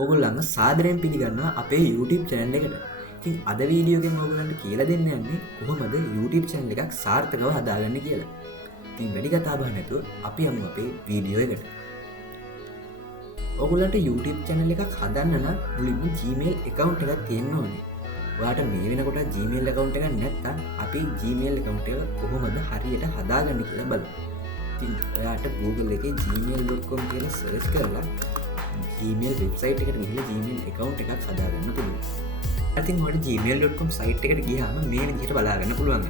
ඕගොල්ලන්ව සාදරයෙන් පිළිගන්නවා අපේ YouTube channel එකට. ඉතින් අද වීඩියෝ එකෙන් ඕගොල්ලන්ට කියලා දෙන්න යන්නේ කොහොමද YouTube channel එකක් සාර්ථකව හදාගන්න කියලා. ඉතින් වැඩි කතා බහ නැතුව අපි යමු අපේ වීඩියෝ එකට. ඕගොල්ලන්ට YouTube channel එකක් හදන්න නම් මුලින්ම Gmail account එකක් තියෙන්න ඕනේ. ඔයාට මේ වෙනකොට Gmail account එකක් නැත්නම් අපි Gmail account එක කොහොමද හරියට හදාගන්නේ කියලා බලමු. ඉතින් ඔයාට Google එකේ gmail.com කියලා search කරලා Gmail website එකට ගිහිල්ලා Gmail account එකක් හදාගන්න පුළුවන්. ඉතින් ඔයාලට gmail.com site එකට ගියාම මේ විදිහට බලාගන්න පුළුවන්.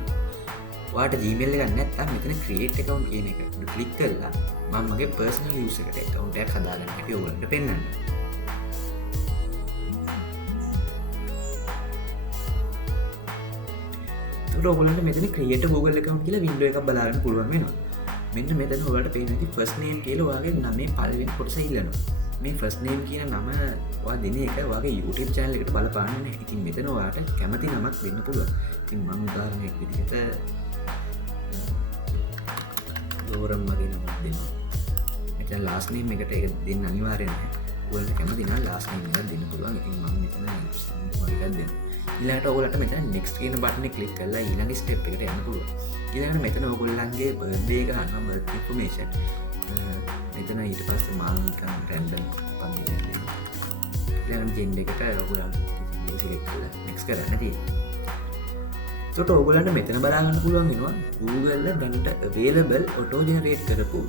ඔයාට Gmail එකක් නැත්නම් මෙතන create account කියන එක ක්ලික් කරලා මම මගේ personal use එකට account එකක් හදාගන්න හැටි ඔයගොල්ලන්ට පෙන්නන්න. ඒකට ඔයගොල්ලන්ට මෙතන create Google account කියලා window එකක් බලාගන්න පුළුවන් වෙනවා. මෙන්න මෙතන ඔයාලට පේනවා ඉතින් first name කියලා ඔයාගේ නමේ පළවෙනි කොටස ඉල්ලනවා. මේ first name කියන නම ඔයා දෙන එක ඔයාගේ YouTube channel එකට බලපාන්නේ නැහැ. ඉතින් මෙතන ඔයාට කැමති නමක් දෙන්න පුළුවන්. ඉතින් මම උදාහරණයක් විදිහට දෝරම් වගේ නමක් දෙනවා. මෙතන last name එකට ඒක දෙන්න අනිවාර්ය නැහැ. ඔයාලට කැමති නම් last name එකක් දෙන්න පුළුවන්. ඉතින් මම මෙතන මොකක්ද දෙන්න. ඊළඟට ඔයගොල්ලන්ට මෙතන next කියන බටන් එක ක්ලික් කරලා ඊළඟ step එකට යන්න පුළුවන්. ඊළඟට මෙතන ඔයගොල්ලන්ගේ birthday එක අහනවා birth information. මෙතන ඊට පස්සේ මම නිකන් random පන්ති දෙන්න. ඊළඟට gender එකට ඔයගොල්ලන් select කරලා next කරන්න තියෙනවා. ඒකට ඔයගොල්ලන්ට මෙතන බලා ගන්න පුළුවන් වෙනවා Google දැනට available auto generate කරපු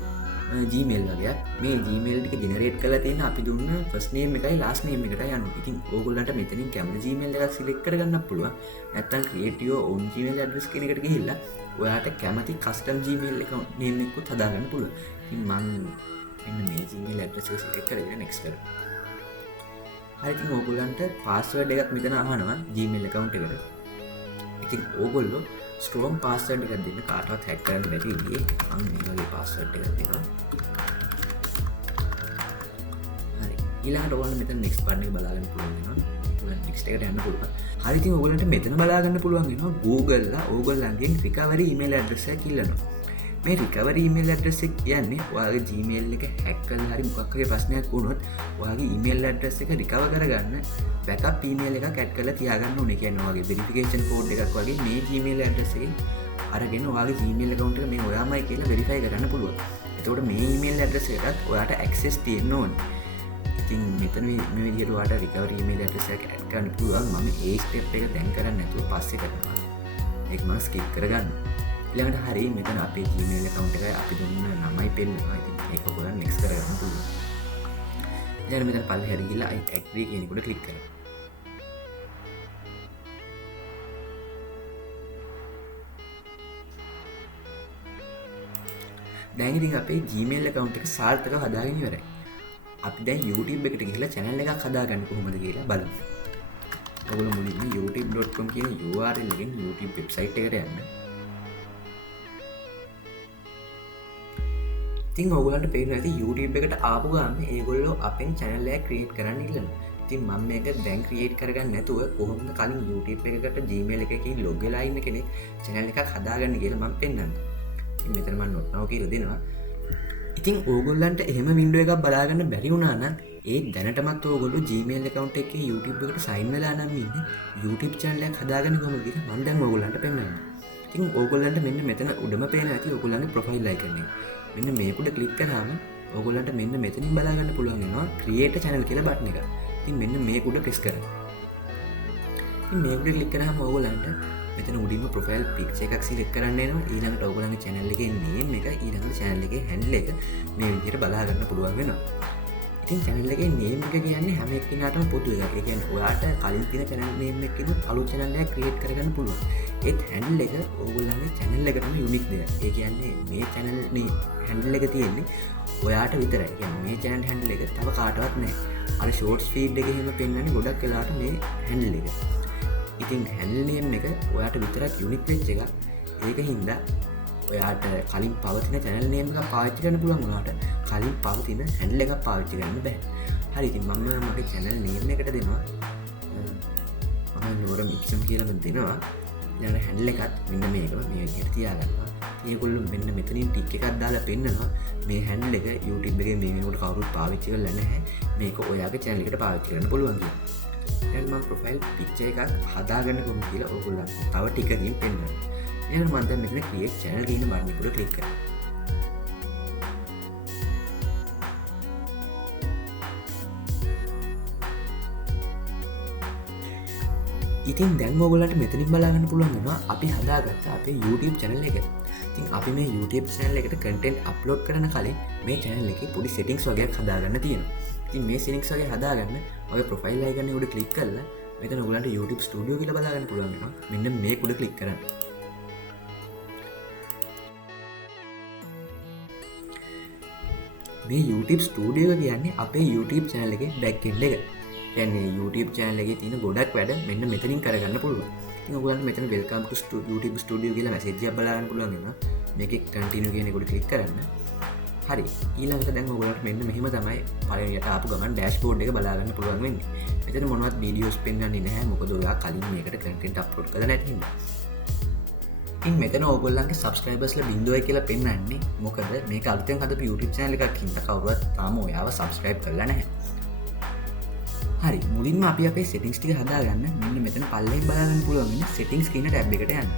Gmail වගේක්. මේ Gmail ටික generate කරලා තියෙන අපි දුන්න first name එකයි last name එකටයි යනවා. ඉතින් ඕගොල්ලන්ට මෙතනින් කැමති Gmail එකක් select කරගන්න පුළුවන්. නැත්නම් create your own Gmail address කියන එකට ගිහිල්ලා ඔයාට කැමති custom Gmail account name එකකුත් හදාගන්න පුළුවන්. ඉතින් මම මෙන්න මේ Gmail address එක select කරගෙන next කරනවා. හරි ඉතින් ඕගොල්ලන්ට password එකක් මෙතන අහනවා Gmail account එකට. ඉතින් ඕගොල්ලෝ strong password එකක් දෙන්න කාටවත් hack කරන්න බැරි විදිහේ මම මේ වගේ password එකක් දෙනවා. හරි. ඊළඟට ඔයගොල්ලෝ මෙතන next button එක බලාගන්න පුළුවන් වෙනවා. ඔයගොල්ලෝ next එකට යන්න පුළුවන්. හරි ඉතින් ඔයගොල්ලන්ට මෙතන බලාගන්න පුළුවන් වෙනවා Google ලා ඔයගොල්ලන්ගෙන් recovery email address එකක් ඉල්ලනවා. මේ recovery email address එක කියන්නේ ඔයාගේ Gmail එක hack කරලා හරි මොකක් හරි ප්‍රශ්නයක් වුණොත් ඔයාගේ email address එක recover කරගන්න backup email එකක් add කරලා තියාගන්න ඕනේ. කියන්නේ ඔයාගේ verification code එකක් වගේ මේ Gmail address එකෙන් අරගෙන ඔයාගේ Gmail account එක මේ ඔයාමයි කියලා verify කරන්න පුළුවන්. එතකොට මේ email address එකටත් ඔයාට access තියෙන්න ඕනේ. ඉතින් මෙතන මේ විදිහට ඔයාට recovery email address එක add කරන්න පුළුවන්. මම ඒ step එක දැන් කරන්නේ නැතුව පස්සේ කරනවා. ඒක මම skip කරගන්නවා. ඊළඟට හරි මෙතන අපේ Gmail account එකයි අපි දුන්න නමයි පෙන්නනවා. ඉතින් ඒක ඔයගොල්ලන් next කරගන්න පුළුවන්. ඊළඟ මෙතන පල්ලෙහාට ගිහලා I agree කියන එකට ක්ලික් කරන්න. දැන් ඉතින් අපේ Gmail account එක සාර්ථකව හදාගෙන ඉවරයි. අපි දැන් YouTube එකට ගිහලා channel එකක් හදාගන්න කොහොමද කියලා බලමු. ඔයගොල්ලෝ මුලින්ම youtube.com කියන URL එකෙන් YouTube website එකට යන්න. ඉතින් ඔයගොල්ලන්ට පේනවා ඇති YouTube එකට ආපු ගමන් ඒගොල්ලෝ අපෙන් channel එකක් create කරන්න ඉල්ලනවා. ඉතින් මම මේක දැන් create කරගන්න නැතුව කොහොමද කලින් YouTube එකකට Gmail එකකින් log වෙලා ඉන්න කෙනෙක් channel එකක් හදාගන්න කියලා මම පෙන්නන්නම්. ඉතින් මෙතන මම not now කියලා දෙනවා. ඉතින් ඕගොල්ලන්ට එහෙම window එකක් බලාගන්න බැරි වුණා නම් ඒ දැනටමත් ඕගොල්ලෝ Gmail account එකේ YouTube එකට sign වෙලා නම් ඉන්නේ YouTube channel එකක් හදාගන්න කොහොමද කියලා මම දැන් ඕගොල්ලන්ට පෙන්නන්නම්. ඉතින් ඕගොල්ලන්ට මෙන්න මෙතන උඩම පේන ඇති ඕගොල්ලන්ගේ profile icon එක. මෙන්න මේකට ක්ලික් කරාම ඕගොල්ලන්ට මෙන්න මෙතනින් බලාගන්න පුළුවන් වෙනවා create channel කියලා බටන් එක. ඉතින් මෙන්න මේකට press කරන්න. ඉතින් මේකට ක්ලික් කරාම ඕගොල්ලන්ට මෙතන උඩින්ම profile picture එකක් select කරන්න එනවා. ඊළඟට ඕගොල්ලන්ගේ channel එකේ name එක ඊළඟට channel එකේ handle එක මේ විදිහට බලා ගන්න පුළුවන් වෙනවා. ඉතින් channel එකේ name එක කියන්නේ හැම එක්කිනාටම පොදු එකක්. ඒ කියන්නේ ඔයාට කලින් තියෙන channel name එකකින් අලුත් channel එකක් create කරගන්න පුළුවන්. ඒත් handle එක ඕගොල්ලන්ගේ channel එකටම unique දෙයක්. ඒ කියන්නේ මේ channel මේ handle එක තියෙන්නේ ඔයාට විතරයි. කියන්නේ මේ channel handle එක තව කාටවත් නැහැ. අර shorts feed එකේ එහෙම පෙන්වන්නේ ගොඩක් වෙලාවට මේ handle එක. ඉතින් handle name එක ඔයාට විතරක් unique වෙච්ච එකක්. ඒක හින්දා ඔයාට කලින් පවතින channel name එකක් පාවිච්චි කරන්න පුළුවන් වුණාට කලින් පවතින handle එකක් පාවිච්චි කරන්න බෑ. හරි ඉතින් මම මගේ channel name එකට දෙනවා මම නෝරම් ඉක්සම් කියලා මම දෙනවා. ඊළඟ handle එකත් මෙන්න මේකම මේ විදිහට තියාගන්නවා. ඒගොල්ලෝ මෙන්න මෙතනින් ටික් එකක් දාලා පෙන්නනවා මේ handle එක YouTube එකේ මේ වෙනකොට කවුරුත් පාවිච්චි කරලා නැහැ. මේක ඔයාගේ channel එකට පාවිච්චි කරන්න පුළුවන් කියලා. ඊළඟට මම ප්‍රොෆයිල් පික්චර් එකක් හදාගන්න කොහොමද කියලා ඔයගොල්ලන්ට තව ටිකකින් පෙන්නනවා. ඊළඟට මම දැන් මෙතන create channel කියන බටන් එක උඩ ක්ලික් කරනවා. ඉතින් දැන් ඔයගොල්ලන්ට මෙතනින් බලාගන්න පුළුවන් වෙනවා අපි හදාගත්ත අපේ YouTube channel එක. ඉතින් අපි මේ YouTube channel එකට content upload කරන කලින් මේ channel එකේ පොඩි settings වගේක් හදාගන්න තියෙනවා. ඉතින් මේ settings වගේ හදාගන්න ඔය profile icon එක උඩ click කරලා මෙතන ඔයගොල්ලන්ට YouTube Studio කියලා බලාගන්න පුළුවන් වෙනවා. මෙන්න මේක උඩ click කරන්න. මේ YouTube Studio එක කියන්නේ අපේ YouTube channel එකේ back end එක. කියන්නේ YouTube channel එකේ තියෙන ගොඩක් වැඩ මෙන්න මෙතනින් කරගන්න පුළුවන්. ඉතින් ඔයගොල්ලන්ට මෙතන welcome to YouTube Studio කියලා message එකක් බලාගන්න පුළුවන් වෙනවා. මේකේ continue කියන එකට click කරන්න. හරි. ඊළඟට දැන් ඔයගොල්ලන්ට මෙන්න මෙහෙම තමයි පළවෙනියට ආපු ගමන් dashboard එක බලාගන්න පුළුවන් වෙන්නේ. මෙතන මොනවත් videos පෙන්වන්නේ නැහැ. මොකද ඔයා කලින් මේකට content upload කරලා නැති හින්දා. ඉතින් මෙතන ඔයගොල්ලන්ගේ subscribersලා 0යි කියලා පෙන්වන්නේ. මොකද මේක අලුතෙන් හදපු YouTube channel එකක් හින්දා කවුරුවත් තාම ඔයාව subscribe කරලා නැහැ. හරි මුලින්ම අපි අපේ settings ටික හදාගන්න මෙන්න මෙතන පල්ලෙන් බලාගන්න පුළුවන් වෙන settings කියන tab එකට යන්න.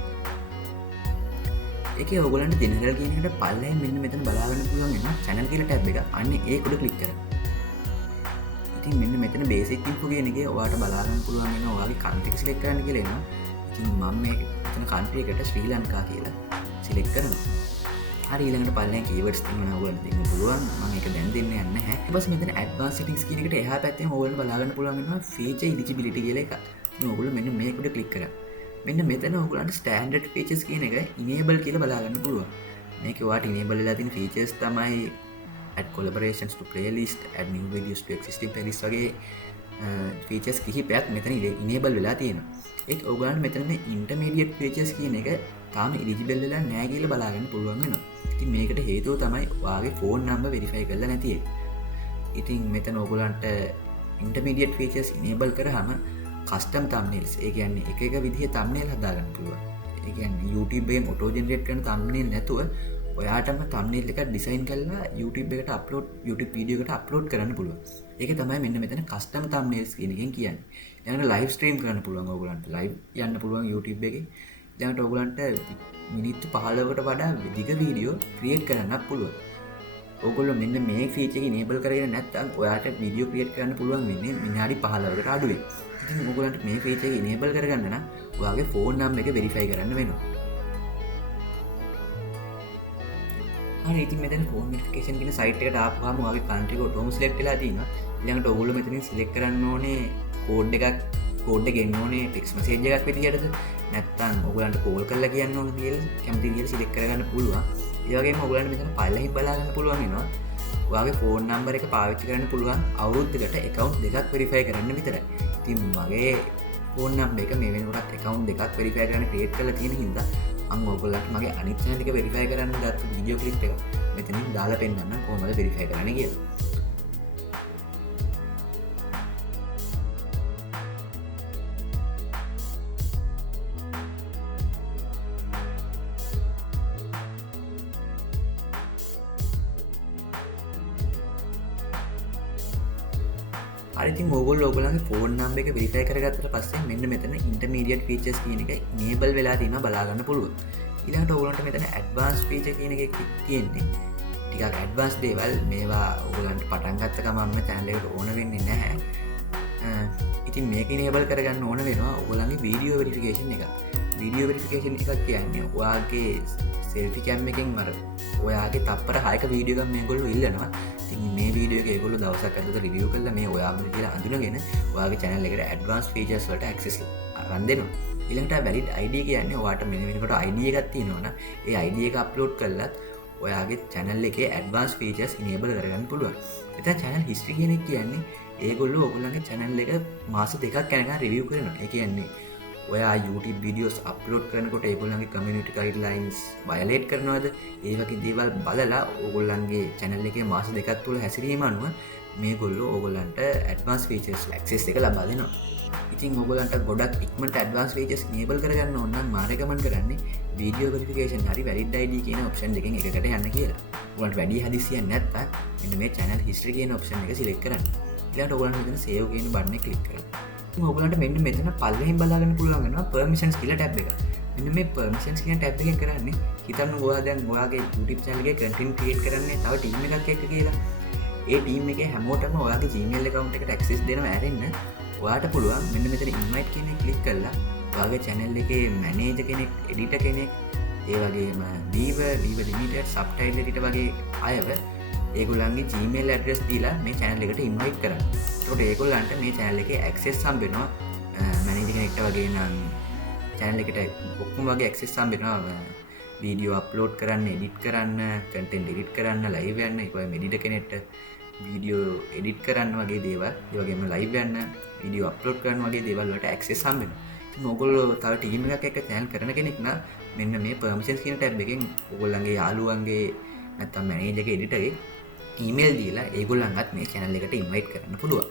ඒකේ ඔයගොල්ලන්ට general කියන එකට පල්ලෙන් මෙන්න මෙතන බලාගන්න පුළුවන් වෙන channel කියන tab එක. අන්න ඒක උඩ click කරන්න. ඉතින් මෙන්න මෙතන basic info කියන එකේ ඔයාලට බලාගන්න පුළුවන් වෙන ඔයාගේ country එක select කරන්න කියලා එනවා. ඉතින් මම මේ මෙතන country එකට ශ්‍රී ලංකා කියලා select කරනවා. හරි ඊළඟට පල්ලෙන් keywords තියෙනවා ඔයගොල්ලන්ට දෙන්න පුළුවන්. මම ඒක දැන් දෙන්න යන්නේ නැහැ. ඊට පස්සේ මෙතන advanced settings කියන එකට එහා පැත්තෙන් ඔයගොල්ලන්ට බලාගන්න පුළුවන් වෙනවා feature eligibility කියලා එකක්. ඉතින් ඔයගොල්ලෝ මෙන්න මේක උඩ click කරා. මෙන්න මෙතන ඔයගොල්ලන්ට standard features කියන එක enable කියලා බලාගන්න පුළුවන්. මේක ඔයාලට enable වෙලා තියෙන features තමයි add collaborations to playlist, add new videos to existing playlist වගේ features කිහිපයක් මෙතන enable වෙලා තියෙනවා. ඒක ඔයගොල්ලන්ට මෙතන මේ intermediate features කියන එක තාම eligible වෙලා නැහැ කියලා බලාගන්න පුළුවන් වෙනවා. ඉතින් මේකට හේතුව තමයි ඔයාගේ phone number verify කරලා නැති එක. ඉතින් මෙතන ඔයගොල්ලන්ට intermediate features enable කරාම custom thumbnails ඒ කියන්නේ එක එක විදිහේ thumbnail හදාගන්න පුළුවන්. ඒ කියන්නේ YouTube එකෙන් auto generate කරන thumbnail නැතුව ඔයාටම thumbnail එකක් design කරලා YouTube එකට upload YouTube video එකට upload කරන්න පුළුවන්. ඒක තමයි මෙන්න මෙතන custom thumbnails කියන එකෙන් කියන්නේ. ඊළඟට live stream කරන්න පුළුවන් ඔයගොල්ලන්ට. live යන්න පුළුවන් YouTube එකේ. ඊළඟට ඔයගොල්ලන්ට මිනිත්තු 15කට වඩා දිග වීඩියෝ ක්‍රියේට් කරන්නත් පුළුවන්. ඔයගොල්ලෝ මෙන්න මේ ෆීචර් එක enable කරගෙන නැත්නම් ඔයාට වීඩියෝ ක්‍රියේට් කරන්න පුළුවන් වෙන්නේ විනාඩි 15කට අඩුවෙන්. ඉතින් ඔයගොල්ලන්ට මේ ෆීචර් එක enable කරගන්න නම් ඔයාගේ phone number එක verify කරන්න වෙනවා. හරි ඉතින් මෙතන phone verification කියන site එකට ආපුවාම ඔයාගේ country එක auto select වෙලා තියෙනවා. ඊළඟට ඔයගොල්ලෝ මෙතනින් select කරන්න ඕනේ code එක එන්න ඕනේ text message එකක් විදියටද නැත්නම් ඔයගොල්ලන්ට call කරලා කියන්න ඕන කියලා කැමති විදියට select කරගන්න පුළුවන්. ඒ වගේම ඔයගොල්ලන්ට මෙතන පල්ලෙහින් බලා ගන්න පුළුවන් වෙනවා. ඔයාගේ phone number එක පාවිච්චි කරන්න පුළුවන් අවුරුද්දකට account දෙකක් verify කරන්න විතරයි. ඉතින් මගේ phone number එක මේ වෙනකොට account දෙකක් verify කරන්න create කරලා තියෙන හින්දා මම ඔයගොල්ලන්ට මගේ අනිත් channel එක verify කරන්න ගත්ත video clip එක මෙතනින් දාලා පෙන්නන්න කොහොමද verify කරන්නේ කියලා. හරි ඉතින් ඔයගොල්ලෝගේ phone number එක verify කරගත්තට පස්සේ මෙන්න මෙතන intermediate features කියන එක enable වෙලා තියෙනවා බලා ගන්න පුළුවන්. ඊළඟට ඔයගොල්ලන්ට මෙතන advanced feature කියන එක තියෙන්නේ. ටිකක් advanced දේවල් මේවා ඔයගොල්ලන්ට පටන් ගත්ත ගමන්ම channel එකට ඕන වෙන්නේ නැහැ. ඉතින් මේක enable කරගන්න ඕන වෙනවා ඔයගොල්ලන්ගේ video verification එක. video verification එකක් කියන්නේ ඔයාගේ selfie cam එකෙන් ඔයාගේ තප්පර 6ක වීඩියෝ එකක් මේගොල්ලෝ ඉල්ලනවා. ඉතින් මේ වීඩියෝ එක ඒගොල්ලෝ දවසක් ඇතුළත රිවිව් කරලා මේ ඔයාම කියලා අඳුනගෙන ඔයාගේ channel එකට advanced features වලට access අරන් දෙනවා. ඊළඟට valid ID කියන්නේ ඔයාට මෙන්න වෙනකොට ID එකක් තියෙනවා නම් ඒ ID එක upload කළත් ඔයාගේ channel එකේ advanced features enable කරගන්න පුළුවන්. එතන channel history කියන එක කියන්නේ ඒගොල්ලෝ ඔයගොල්ලන්ගේ channel එක මාස දෙකක් යනකම් රිවිව් කරනවා. ඒ කියන්නේ ඔයා YouTube videos upload කරනකොට ඒගොල්ලන්ගේ community guidelines violate කරනවද? ඒ වගේ දේවල් බලලා ඕගොල්ලන්ගේ channel එකේ මාස දෙකක් තුල හැසිරීම අනුව මේගොල්ලෝ ඕගොල්ලන්ට advanced features access එක ලබා දෙනවා. ඉතින් ඕගොල්ලන්ට ගොඩක් ඉක්මනට advanced features enable කරගන්න ඕන නම් මා recommend කරන්නේ video verification හරි valid ID කියන option දෙකෙන් එකකට යන්න කියලා. ඔයාලට වැඩි හදිසියක් නැත්නම් මෙන්න මේ channel history කියන option එක select කරන්න. ඊළඟට ඔයගොල්ලන්ට මෙතන save කියන බටන් එක ක්ලික් කරන්න. ඉතින් ඔයගොල්ලන්ට මෙන්න මෙතන පල්ලෙහින් බලාගන්න පුළුවන් වෙනවා permissions කියලා ටැබ් එක. මෙන්න මේ permissions කියන ටැබ් එකෙන් කරන්නේ හිතන්න ඔයා දැන් ඔයාගේ YouTube channel එකේ content create කරන්නේ තව team එකක් එක්ක කියලා. ඒ team එකේ හැමෝටම ඔයාගේ Gmail account එකට access දෙනවා ඇරෙන්න. ඔයාට පුළුවන් මෙන්න මෙතන invite කියන එක click කරලා ඔයාගේ channel එකේ manager කෙනෙක්, editor කෙනෙක්, ඒ වගේම viewer limited, subtitle editor වගේ අයව ඒගොල්ලන්ගේ Gmail address දීලා මේ channel එකට invite කරන්න. එතකොට ඒගොල්ලන්ට මේ channel එකේ access හම්බ වෙනවා. manager කෙනෙක්ට වගේ නම් channel එකට ඔක්කොම වගේ access හම්බ වෙනවා. video upload කරන්න, edit කරන්න, content edit කරන්න, live යන්න, ඒ වගේම editor කෙනෙක්ට video edit කරන්න වගේ දේවල්, ඒ වගේම live යන්න, video upload කරන්න වගේ දේවල් වලට access හම්බ වෙනවා. ඉතින් ඕගොල්ලෝ තව team එකක් එක්ක channel කරන කෙනෙක් නම් මෙන්න මේ permissions කියන ටැබ් එකෙන් ඕගොල්ලන්ගේ යාළුවන්ගේ නැත්නම් manager ගේ editor ගේ ඊමේල් දීලා ඒගොල්ලන්වත් මේ channel එකට invite කරන්න පුළුවන්.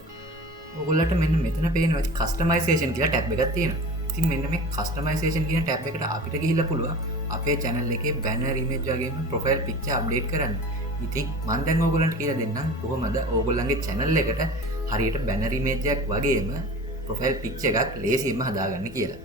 ඕගොල්ලන්ට මෙන්න මෙතන පේනවා customization කියලා ටැබ් එකක් තියෙනවා. ඉතින් මෙන්න මේ customization කියන ටැබ් එකට අපිට ගිහිල්ලා පුළුවන් අපේ channel එකේ banner image වගේම profile picture update කරන්න. ඉතින් මම දැන් ඕගොල්ලන්ට කියලා දෙන්නම් කොහොමද ඕගොල්ලන්ගේ channel එකට හරියට banner image එකක් වගේම profile picture එකක් ලේසියෙන්ම හදාගන්න කියලා.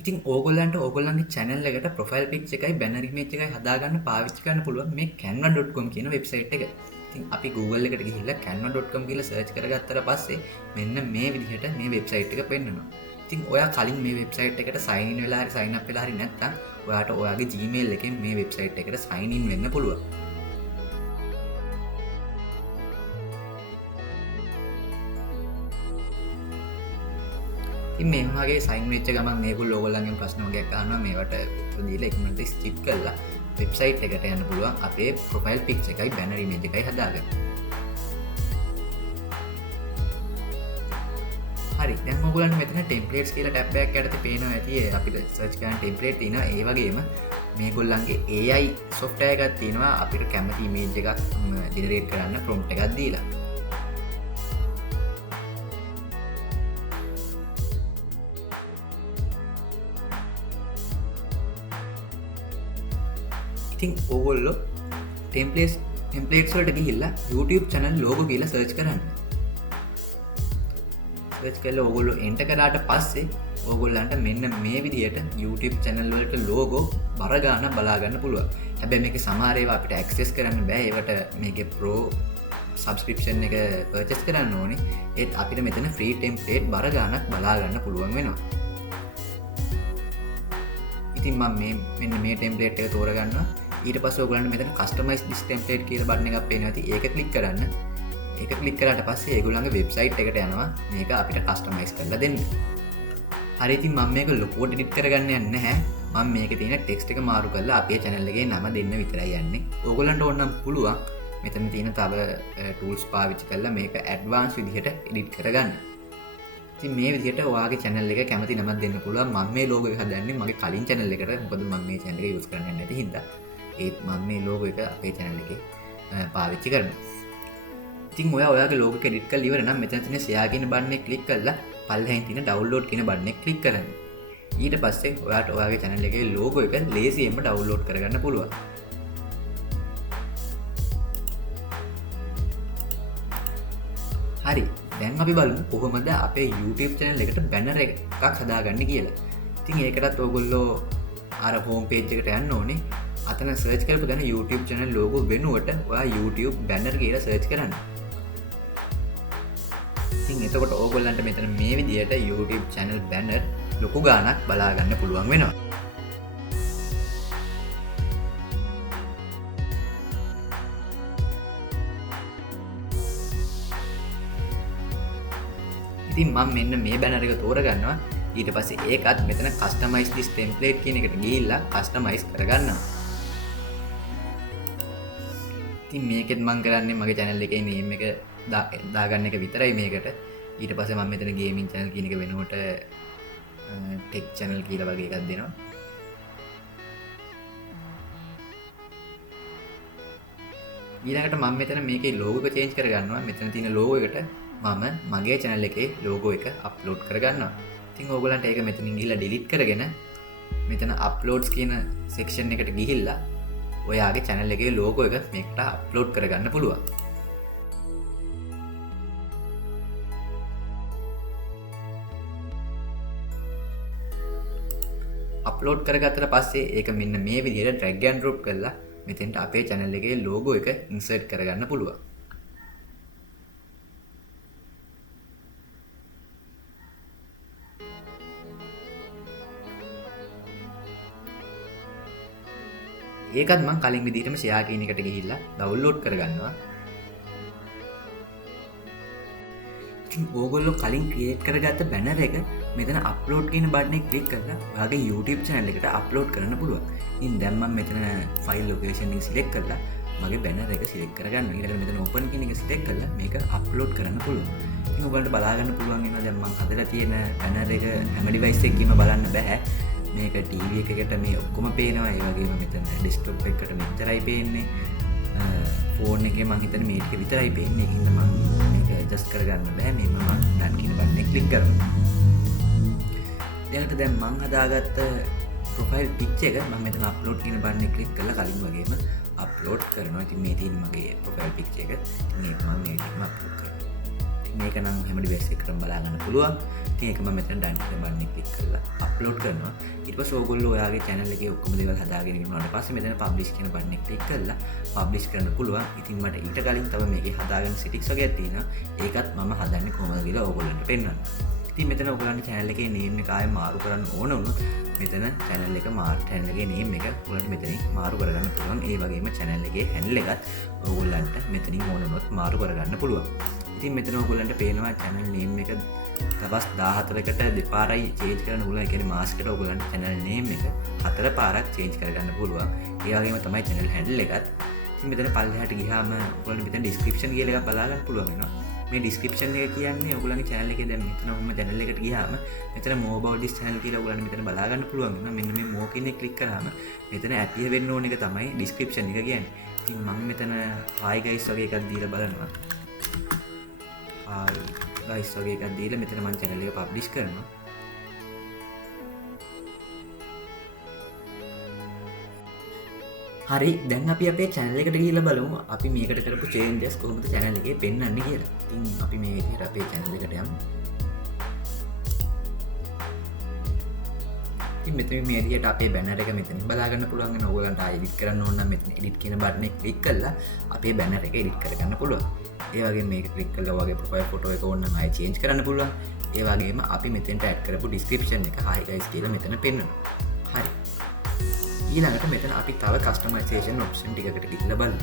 ඉතින් ඕගොල්ලන්ට ඕගොල්ලන්ගේ channel එකට profile picture එකයි banner image එකයි හදාගන්න පාවිච්චි කරන්න පුළුවන් මේ canva.com කියන website එක. ඉතින් අපි Google එකට ගිහිල්ලා canva.com කියලා search කරගත්තට පස්සේ මෙන්න මේ විදිහට මේ website එක පෙන්නනවා. ඉතින් ඔයා කලින් මේ website එකට sign in වෙලා හරි sign up වෙලා හරි නැත්නම් ඔයාට ඔයාගේ Gmail එකෙන් මේ website එකට sign in වෙන්න පුළුවන්. ඉතින් මේ වගේ sign වෙච්ච ගමන් මේගොල්ලෝ ඕගොල්ලන්ගෙන් ප්‍රශ්න වගේක් අහනවා මේවට උත්තර දීලා ඉක්මනට skip කරලා website එකට යන්න පුළුවන් අපේ profile picture එකයි banner image එකයි හදාගන්න. හරි දැන් ඔයගොල්ලන්ට මෙතන templates කියලා ටැබ් එකක් යටතේ පේනවා ඇති අපිට search කරන template තියෙනවා ඒ වගේම මේගොල්ලන්ගේ AI software එකක් තියෙනවා අපිට කැමති image එකක් generate කරන්න prompt එකක් දීලා. ඉතින් ඕගොල්ලෝ templates වලට ගිහිල්ලා YouTube channel logo කියලා search කරන්න. search කරලා ඕගොල්ලෝ enter කරාට පස්සේ ඕගොල්ලන්ට මෙන්න මේ විදිහට YouTube channel වලට logo බර ගන්න බලා ගන්න පුළුවන්. හැබැයි මේකේ සමහර ඒවා අපිට access කරන්න බෑ. ඒවට මේකේ pro subscription එක purchase කරන්න ඕනේ. ඒත් අපිට මෙතන free template බර ගන්නක් බලා ගන්න පුළුවන් වෙනවා. ඉතින් මම මෙන්න මේ template එක තෝරගන්නවා. ඊට පස්සේ ඔයගොල්ලන්ට මෙතන customize this template කියලා බටන් එකක් පේනවා. ඉතින් ඒක ක්ලික් කරන්න. ඒක ක්ලික් කරාට පස්සේ ඒගොල්ලන්ගේ වෙබ්සයිට් එකට යනවා මේක අපිට customize කරලා දෙන්න. හරි ඉතින් මම මේක ලොකුවට edit කරගන්න යන්නේ නැහැ. මම මේකේ තියෙන text එක මාරු කරලා අපේ channel එකේ නම දෙන්න විතරයි යන්නේ. ඕගොල්ලන්ට ඕන නම් පුළුවන් මෙතන තියෙන තව tools පාවිච්චි කරලා මේක advanced විදිහට edit කරගන්න. ඉතින් මේ විදිහට ඔයාගේ channel එක කැමති නමක් දෙන්න පුළුවන්. මම මේ logo එක හදන්නේ මගේ කලින් channel එකට. මොකද මම මේ channel එක use කරන්නේ නැති හින්දා. ඒත් මම මේ logo එක අපේ channel එකේ පාවිච්චි කරනවා. ඉතින් ඔයාගේ logo එක edit කරලා ඉවර නම් මෙතන තියෙන share කියන බටන් එක click කරලා පල්ලෙහින් තියෙන download කියන බටන් එක click කරන්න. ඊට පස්සේ ඔයාට ඔයාගේ channel එකේ logo එක ලේසියෙන්ම download කරගන්න පුළුවන්. හරි දැන් අපි බලමු කොහොමද අපේ YouTube channel එකට banner එකක් හදාගන්නේ කියලා. ඉතින් ඒකටත් ඔයගොල්ලෝ අර home page එකට යන්න ඕනේ. අතන search කරපු ගමන් YouTube channel logo වෙනුවට ඔයා YouTube banner කියලා search කරන්න. ඉතින් එතකොට ඕගොල්ලන්ට මෙතන මේ විදිහට YouTube channel banner ලොකු ගාණක් බලා ගන්න පුළුවන් වෙනවා. ඉතින් මම මෙන්න මේ banner එක තෝරගන්නවා. ඊට පස්සේ ඒකත් මෙතන customize this template කියන එකට ගිහිල්ලා customize කරගන්නවා. ඉතින් මේකෙත් මම කරන්නේ මගේ channel එකේ name එක දාගන්න එක විතරයි මේකට. ඊට පස්සේ මම මෙතන gaming channel කියන එක වෙනුවට tech channel කියලා වගේ එකක් දෙනවා. ඊළඟට මම මෙතන මේකේ logo එක change කරගන්නවා. මෙතන තියෙන logo එකට මම මගේ channel එකේ logo එක upload කරගන්නවා. ඉතින් ඕගොල්ලන්ට ඒක මෙතනින් ගිහිල්ලා delete කරගෙන මෙතන uploads කියන section එකට ගිහිල්ලා ඔයාගේ channel එකේ logo එක මේකට upload කරගන්න පුළුවන්. අප්ලෝඩ් කරගත්තට පස්සේ ඒක මෙන්න මේ විදිහට drag and drop කරලා මෙතෙන්ට අපේ channel එකේ logo එක insert කරගන්න පුළුවන්. ඒකත් මම කලින් විදිහටම share කියන එකට ගිහිල්ලා download කරගන්නවා. ඕගොල්ලෝ කලින් ක්‍රියේට් කරගත්ත බැනර් එක මෙතන අප්ලෝඩ් කියන බටන් එක ක්ලික් කරලා ඔයාගේ YouTube channel එකට අප්ලෝඩ් කරන්න පුළුවන්. ඉතින් දැන් මම මෙතන ෆයිල් ලොකේෂන් එක සිලෙක්ට් කරලා මගේ බැනර් එක සිලෙක්ට් කරගන්නවා. ඊළඟට මෙතන ඕපන් කියන එක සිලෙක්ට් කරලා මේක අප්ලෝඩ් කරන්න පුළුවන්. ඉතින් ඔයගලන්ට බලා ගන්න පුළුවන් වෙනවා දැන් මම හදලා තියෙන බැනර් එක හැම ඩිවයිස් එකකින්ම බලන්න බෑ. මේක TV එකකට මේ ඔක්කොම පේනවා. ඒ වගේම මෙතන ඩෙස්ක්ටොප් එකකට මෙච්චරයි පේන්නේ. ෆෝන් එකේ මම හිතන්නේ මේ ටික විතරයි පේන්නේ. ඒකින්ද මම මේක ඇඩ්ජස්ට් කරගන්න බෑ. මේ මම ඩන් කියන බටන් එක ක්ලික් කරනවා. ඊළඟට දැන් මම හදාගත්ත ප්‍රොෆයිල් පික්චර් එක මම මෙතන අප්ලෝඩ් කියන බටන් එක ක්ලික් කරලා කලින් වගේම අප්ලෝඩ් කරනවා. ඉතින් මේ තියෙන මගේ ප්‍රොෆයිල් පික්චර් එක. ඉතින් මේක මම මේ විදිහටම අප්ලෝඩ් කරනවා. මේක නම් හැම ඩිවයිස් එකකටම බලා ගන්න පුළුවන්. ඉතින් ඒක මම මෙතන ඩන් කියන බටන් එක ක්ලික් කරලා අප්ලෝඩ් කරනවා. ඊට පස්සේ ඕගොල්ලෝ ඔයාගේ channel එකේ ඔක්කොම දේවල් හදාගෙන ඉන්නාට පස්සේ මෙතන publish කියන බටන් එක ක්ලික් කරලා publish කරන්න පුළුවන්. ඉතින් මට ඊට කලින් තව මේකේ හදාගන්න settings වගේක් තියෙනවා. ඒකත් මම හදන්නේ කොහොමද කියලා ඕගොල්ලන්ට පෙන්නන්න. ඉතින් මෙතන ඔයගොල්ලන්ගේ channel එකේ name එක ආයෙ මාරු කරන්න ඕන වුණොත් මෙතන channel එකේ name එක ඔයගොල්ලන්ට මෙතනින් මාරු කරගන්න පුළුවන්. ඒ වගේම channel එකේ handle එකත් ඔයගොල්ලන්ට මෙතනින් ඕන වුණොත් මාරු කරගන්න පුළුවන්. ඉතින් මෙතන ඔයගොල්ලන්ට පේනවා channel name එක දවස් 14කට දෙපාරයි change කරන්න පුළුවන්. ඒ කියන්නේ මාසෙකට ඔයගොල්ලන්ට channel name එක 4 පාරක් change කරගන්න පුළුවන්. ඒ වගේම තමයි channel handle එකත්. ඉතින් මෙතන පල්ලෙහාට ගියාම ඔයගොල්ලන්ට මෙතන description කියලා එකක් බලා ගන්න පුළුවන් වෙනවා. මේ description එක කියන්නේ ඔයගොල්ලන්ගේ channel එකේ දැන් මෙතන ඔන්න channel එකට ගියාම මෙතන more about this channel කියලා ඔයගොල්ලන්ට මෙතන බලා ගන්න පුළුවන් වෙනවා. මෙන්න මේ more කියන එක ක්ලික් කරාම මෙතන appear වෙන්න ඕන එක තමයි description එක කියන්නේ. ඉතින් මම මෙතන hi guys වගේ එකක් දීලා බලනවා. hi guys වගේ එකක් දීලා මෙතන මම channel එක publish කරනවා. හරි දැන් අපි අපේ channel එකට ගිහිල්ලා බලමු අපි මේකට කරපු changes කොහොමද channel එකේ පෙන්වන්නේ කියලා. ඉතින් අපි මේ විදිහට අපේ channel එකට යමු. ඉතින් මෙතන මේ විදිහට අපේ banner එක මෙතනින් බලා ගන්න පුළුවන් වෙනවා. ඔයගලන්ට ආයෙ edit කරන්න ඕන නම් මෙතන edit කියන බටන් එක ක්ලික් කරලා අපේ banner එක edit කරගන්න පුළුවන්. ඒ වගේම මේක ක්ලික් කළා වගේ profile photo එක ඕන නම් ආයෙ change කරන්න පුළුවන්. ඒ වගේම අපි මෙතෙන්ට add කරපු description එක hi guys කියලා මෙතන පෙන්වනවා. හරි. ඊළඟට මෙතන අපි තව customization option ටිකකට ගිහිල්ලා බලමු.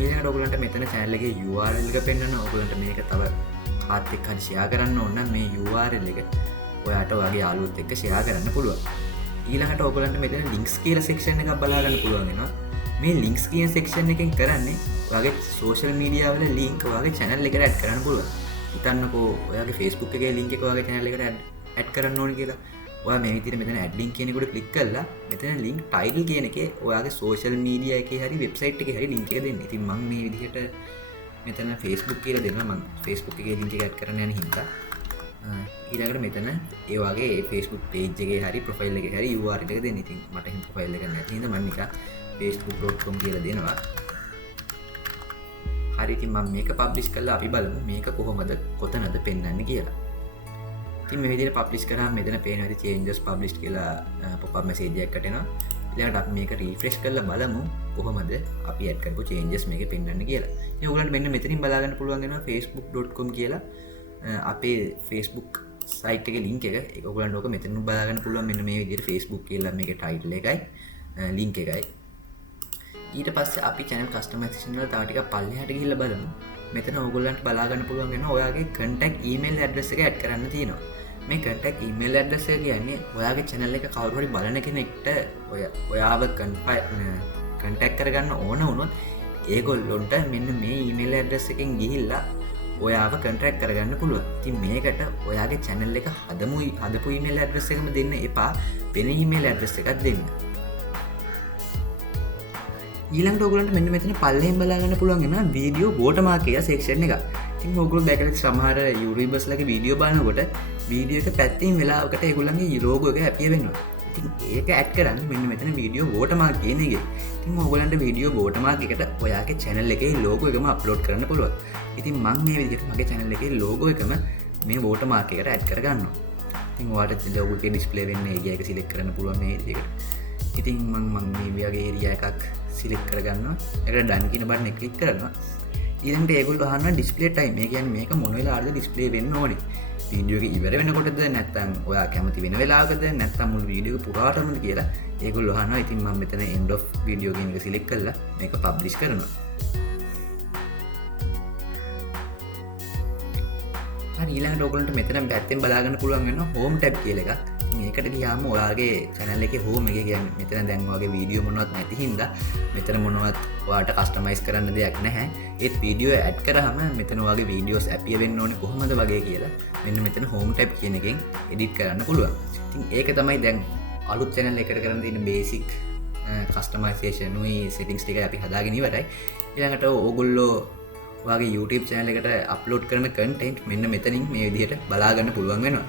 ඊළඟට ඔයගලන්ට මෙතන channel එකේ URL එක පෙන්වනවා. ඔයගලන්ට මේක තව කාත් එක්ක හරි share කරන්න ඕන නම් මේ URL එක ඔයාට ඔයාගේ යාළුවොත් එක්ක share කරන්න පුළුවන්. ඊළඟට ඔයගලන්ට මෙතන links කියලා section එකක් බලා ගන්න පුළුවන් වෙනවා. මේ links කියන section එකෙන් කරන්නේ ඔයාගේ social media වල link ඔයාගේ channel එකට add කරන්න පුළුවන්. හිතන්නකෝ ඔයාගේ Facebook එකේ link එක ඔයාගේ channel එකට add කරන්න ඕනේ කියලා. ඔයා මේ විදිහට මෙතන add link කියන එකට ක්ලික් කරලා මෙතන link title කියන එකේ ඔයාගේ social media එකේ හරි website එකේ හරි link එක දෙන්න. ඉතින් මම මේ විදිහට මෙතන Facebook කියලා දෙනවා. මම Facebook එකේ link එක add කරන්න යන හින්දා ඊළඟට මෙතන ඒ වගේ Facebook page එකේ හරි profile එකේ හරි URL එක දෙන්න. ඉතින් මට එහෙම profile එකක් නැති හින්දා මම නිකන් facebook.com කියලා දෙනවා. හරි ඉතින් මම මේක publish කරලා අපි බලමු මේක කොහොමද කොතනද පෙන්වන්නේ කියලා. ඉතින් මේ විදිහට publish කරාම මෙතන පේනවා ඉතින් changes published කියලා pop up message එකකට එනවා. ඊළඟට අපි මේක refresh කරලා බලමු කොහොමද අපි add කරපු changes මේකේ පෙන්වන්නේ කියලා. ඉතින් ඔයගලන්ට මෙන්න මෙතනින් බලා ගන්න පුළුවන් වෙනවා facebook.com කියලා අපේ Facebook site එකේ link එක. ඒක ඔයගලන්ට ඕක මෙතනින් බලා ගන්න පුළුවන් මෙන්න මේ විදිහට Facebook කියලා මේකේ title එකයි link එකයි. ඊට පස්සේ අපි channel customization වල තව ටිකක් පල්ලෙහාට ගිහිල්ලා බලමු. මෙතන ඕගොල්ලන්ට බලා ගන්න පුළුවන් වෙනවා ඔයාගේ contact email address එක add කරන්න තියෙනවා. මේ contact email address එක කියන්නේ ඔයාගේ channel එක කවුරු හරි බලන කෙනෙක්ට ඔයාව contact කරගන්න ඕන වුණොත් ඒගොල්ලොන්ට මෙන්න මේ email address එකෙන් ගිහිල්ලා ඔයාව contact කරගන්න පුළුවන්. ඉතින් මේකට ඔයාගේ channel එක හදපු email address එකම දෙන්න එපා. වෙන email address එකක් දෙන්න. ඊළඟට ඔයගොල්ලන්ට මෙන්න මෙතන පල්ලෙහෙන් බලා ගන්න පුළුවන් වෙනවා වීඩියෝ watermark කියලා section එක. ඉතින් ඔයගොල්ලෝ දැකලා සමහර YouTubers ලගේ වීඩියෝ බලනකොට වීඩියෝ එක පැත්තෙන් වෙලාවකට ඒගොල්ලන්ගේ logo එක appear වෙනවා. ඉතින් ඒක add කරන්න මෙන්න මෙතන වීඩියෝ watermark කියන එකේ. ඉතින් ඔයගොල්ලන්ට වීඩියෝ watermark එකට ඔයාගේ channel එකේ logo එකම upload කරන්න පුළුවන්. ඉතින් මම මේ විදිහට මගේ channel එකේ logo එකම මේ watermark එකට add කරගන්නවා. ඉතින් ඔයාලට ලෝගෝ එකේ ඩිස්ප්ලේ වෙන්නේ ඒරියා එක සිලෙක්ට් කරන්න පුළුවන් මේ ඒරියා එකට. ඉතින් මම මේ වගේ ඒරියා එකක් සිලෙක්ට් කරගන්නවා. ඒකට ඩන් කියන බටන් එක ක්ලික් කරනවා. ඊළඟට ඒගොල්ලෝ අහනවා ඩිස්ප්ලේ ටයිම්. ඒ කියන්නේ මේක මොන වෙලාවටද ඩිස්ප්ලේ වෙන්න ඕනේ. වීඩියෝ එක ඉවර වෙනකොටද නැත්නම් ඔයා කැමති වෙන වෙලාවකද නැත්නම් මුළු වීඩියෝ එක පුරාටමද කියලා ඒගොල්ලෝ අහනවා. ඉතින් මම මෙතන end of video game එක සිලෙක්ට් කරලා මේක පබ්ලිෂ් කරනවා. හරි ඊළඟට ඔයගොල්ලන්ට මෙතන පැත්තෙන් බලාගන්න පුළුවන් වෙනවා home tab කියලා එකක්. මේකට ගියාම ඔයාගේ channel එකේ home එක කියන්නේ මෙතන දැන් ඔයාගේ වීඩියෝ මොනවත් නැති හින්දා මෙතන මොනවත් ඔයාලට කස්ටමයිස් කරන්න දෙයක් නැහැ. ඒත් වීඩියෝ ඇඩ් කරාම මෙතන ඔයාගේ වීඩියෝස් appear වෙන්න ඕනේ කොහොමද වගේ කියලා මෙන්න මෙතන home tab කියන එකෙන් edit කරන්න පුළුවන්. ඉතින් ඒක තමයි දැන් අලුත් channel එකකට කරන්න තියෙන basic customization උයි settings ටික අපි හදාගෙන ඉවරයි. ඊළඟට ඕගොල්ලෝ ඔයාගේ YouTube channel එකට upload කරන content මෙන්න මෙතනින් මේ විදිහට බලා ගන්න පුළුවන් වෙනවා.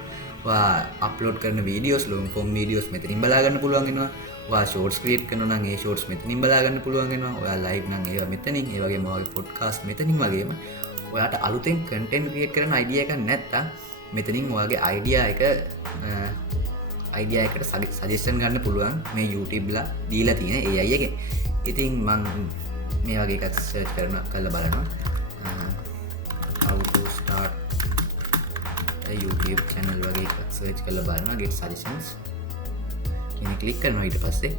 අප්ලෝඩ් කරන වීඩියෝස් long form වීඩියෝස් මෙතනින් බලා ගන්න පුළුවන් වෙනවා. ඔයා shorts create කරනවා නම් ඒ shorts මෙතනින් බලා ගන්න පුළුවන් වෙනවා. ඔයා live නම් ඒවා මෙතනින්, ඒ වගේම ඔයාගේ podcast මෙතනින් වගේම ඔයාට අලුතෙන් content create කරන idea එකක් නැත්තම් මෙතනින් ඔයාගේ idea එකට suggestion ගන්න පුළුවන් මේ YouTube ලා දීලා තියෙන AI එකේ. ඉතින් මම මේ වගේ එකක් search කරලා බලනවා. how to start YouTube channel වගේ එකක් search කරලා බලනවා get suggestions කියන ක්ලික් කරනවා. ඊට පස්සේ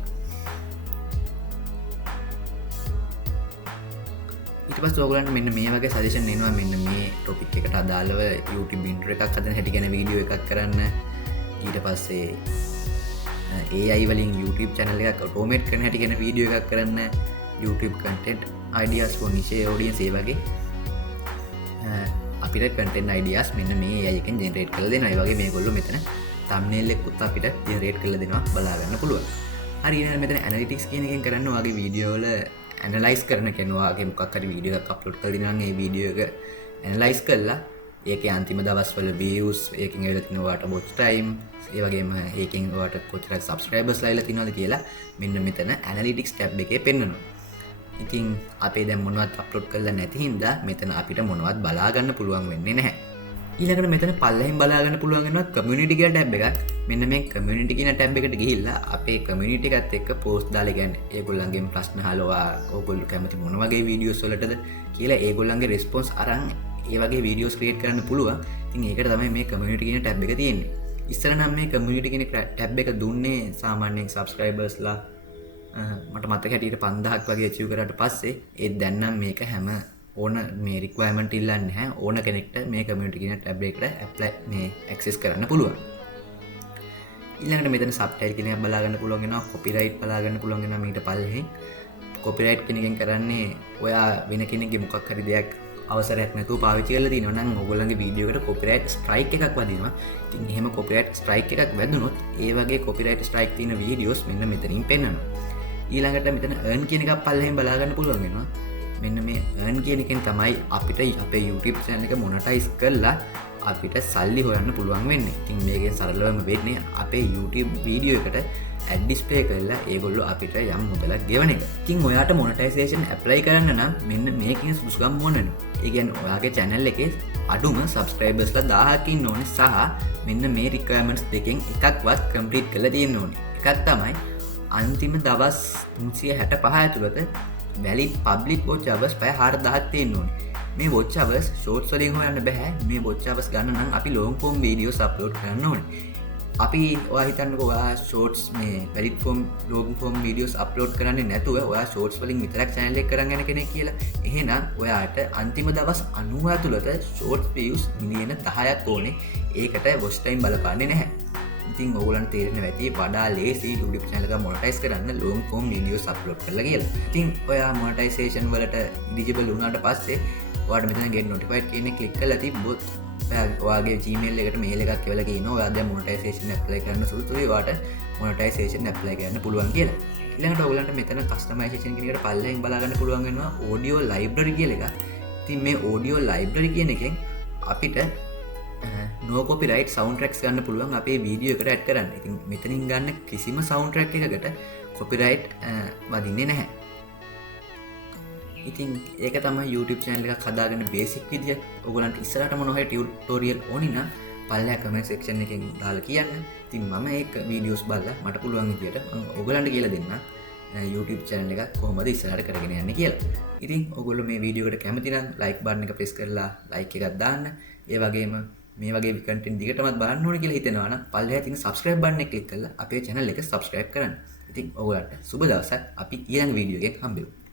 ඔයගොල්ලන්ට මෙන්න මේ වගේ suggestion එනවා. මෙන්න මේ topic එකට අදාළව YouTube intro එකක් හදන හැටි ගැන වීඩියෝ එකක් කරන්න. ඊට පස්සේ AI වලින් YouTube channel එකක් automate කරන හැටි ගැන වීඩියෝ එකක් කරන්න. YouTube content ideas for niche audience ඒ වගේ අපිට content ideas මෙන්න මේ AI එකෙන් generate කරලා දෙනවා. ඒ වගේ මේගොල්ලෝ මෙතන thumbnail එකකුත් අපිට generate කරලා දෙනවා බලා ගන්න පුළුවන්. හරි ඊළඟට මෙතන analytics කියන එකෙන් කරන්න ඔයාගේ වීඩියෝ වල analyze කරන කෙනා ඔයාගේ මොකක් හරි වීඩියෝ එකක් upload කරලා දෙනවා නම් ඒ වීඩියෝ එක analyze කරලා ඒකේ අන්තිම දවස්වල views, ඒකෙන් ඇවිල්ලා තියෙන ඔයාට watch time, ඒ වගේම ඒකෙන් ඔයාට කොච්චර subscribers ලයිලා තියෙනවද කියලා මෙන්න මෙතන analytics tab එකේ පෙන්නනවා. ඉතින් අපේ දැන් මොනවත් අප්ලෝඩ් කරලා නැති හින්දා මෙතන අපිට මොනවත් බලා ගන්න පුළුවන් වෙන්නේ නැහැ. ඊළඟට මෙතන පල්ලෙහින් බලා ගන්න පුළුවන් වෙනවා community කියලා ටැබ් එකක්. මෙන්න මේ community කියන ටැබ් එකට ගිහිල්ලා අපේ community එකත් එක්ක post දාලා කියන්නේ ඒගොල්ලන්ගෙන් ප්‍රශ්න අහලා ඕගොල්ලෝ කැමති මොන වගේ videos වලටද කියලා ඒගොල්ලන්ගේ response අරන් ඒ වගේ videos create කරන්න පුළුවන්. ඉතින් ඒකට තමයි මේ community කියන ටැබ් එක තියෙන්නේ. ඉස්සර නම් මේ community කියන ටැබ් එක දුන්නේ සාමාන්‍යයෙන් subscribers ලා මට මතක හැටියට 5000ක් වගේ achieve කරාට පස්සේ ඒ දැන් නම් මේක හැම ඕන මේ requirement ඉල්ලන්නේ නැහැ. ඕන කෙනෙක්ට මේ community කියන tab එකට apply මේ access කරන්න පුළුවන්. ඊළඟට මෙතන subtitle කියන එක බලා ගන්න පුළුවන් වෙනවා. copyright බලා ගන්න පුළුවන් වෙනවා. ඊට පල්ලෙහින් copyright කියන එකෙන් කරන්නේ ඔයා වෙන කෙනෙක්ගේ මොකක් හරි දෙයක් අවසරයක් නැතුව පාවිච්චි කරලා තියෙනවා නම් ඔයගොල්ලන්ගේ වීඩියෝ එකට copyright strike එකක් වදිනවා. ඉතින් එහෙම copyright strike එකක් වැදුනොත් ඒ වගේ copyright strike තියෙන videos මෙන්න මෙතනින් පෙන්වනවා. ඊළඟට මෙතන earn කියන එකක් පල්ලෙහින් බලා ගන්න පුළුවන් වෙනවා. මෙන්න මේ earn කියන එකෙන් තමයි අපිට අපේ YouTube channel එක monetize කරලා අපිට සල්ලි හොයන්න පුළුවන් වෙන්නේ. ඉතින් මේකෙන් සරලවම වෙන්නේ අපේ YouTube වීඩියෝ එකට ad display කරලා ඒගොල්ලෝ අපිට යම් මුදලක් ගෙවන එක. ඉතින් ඔයාට monetization apply කරන්න නම් මෙන්න මේකෙන් සුදුසුකම් මොනවද? ඒ කියන්නේ ඔයාගේ channel එකේ අඩුම subscribers ලා 1000ක් ඉන්න ඕනේ සහ මෙන්න මේ requirements දෙකෙන් එකක්වත් complete කරලා තියෙන්න ඕනේ. එකක් තමයි අන්තිම දවස් 365 ඇතුළත valid public watch hours පැය 4000ක් තියෙන්න ඕනේ. මේ watch hours shorts වලින් හොයන්න බෑ. මේ watch hours ගන්න නම් අපි long form videos upload කරන්න ඕනේ. අපි ඔයා හිතන්නකෝ ඔයා shorts මේ valid form long form videos upload කරන්නේ නැතුව ඔයා shorts වලින් විතරක් channel එක කරන් යන කෙනෙක් කියලා. එහෙනම් ඔයාට අන්තිම දවස් 90 ඇතුළත shorts views මිලියන 10ක් ඕනේ. ඒකට watch time බලපාන්නේ නැහැ. ඉතින් ඔයගොල්ලන්ට තේරෙනවා ඇති වඩා ලේසි YouTube channel එක monetize කරන්න long form videos upload කරලා කියලා. ඉතින් ඔයා monetization වලට eligible වුණාට පස්සේ ඔයාට මෙතන get notified කියන එක click කරලා තිබ්බොත් ඔයාගේ Gmail එකට mail එකක් එවලා කියනවා ඔයා දැන් monetization apply කරන්න සුදුසුයි. ඔයාට monetization apply කරන්න පුළුවන් කියලා. ඊළඟට ඔයගොල්ලන්ට මෙතන customization කියන එකට පල්ලෙන් බලා ගන්න පුළුවන් වෙනවා audio library කියලා එකක්. ඉතින් මේ audio library කියන එකෙන් අපිට no copyright soundtracks ගන්න පුළුවන් අපේ වීඩියෝ එකට ඇඩ් කරන්න. ඉතින් මෙතනින් ගන්න කිසිම soundtrack එකකට copyright වදින්නේ නැහැ. ඉතින් ඒක තමයි YouTube channel එකක් හදාගන්න basic විදිය. ඔයගොල්ලන්ට ඉස්සරහට මොන හරි tutorial ඕනි නම් පල්ලෑ කමෙන්ට් සෙක්ෂන් එකෙන් දාලා කියන්න. ඉතින් මම ඒක වීඩියෝස් බලලා මට පුළුවන් විදියට ඔයගලන්ට කියලා දෙන්න YouTube channel එකක් කොහොමද ඉස්සරහට කරගෙන යන්නේ කියලා. ඉතින් ඔයගොල්ලෝ මේ වීඩියෝ එකට කැමති නම් like button එක press කරලා like එකක් දාන්න. ඒ වගේම මේ වගේ content දිගටමත් බලන්න ඕනේ කියලා හිතෙනවා නම් පල්ලෙහා තියෙන subscribe button එක click කරලා අපේ channel එක subscribe කරන්න. ඉතින් ඔයගලන්ට සුබ දවසක්. අපි ඊළඟ වීඩියෝ එකෙන් හම්බෙමු.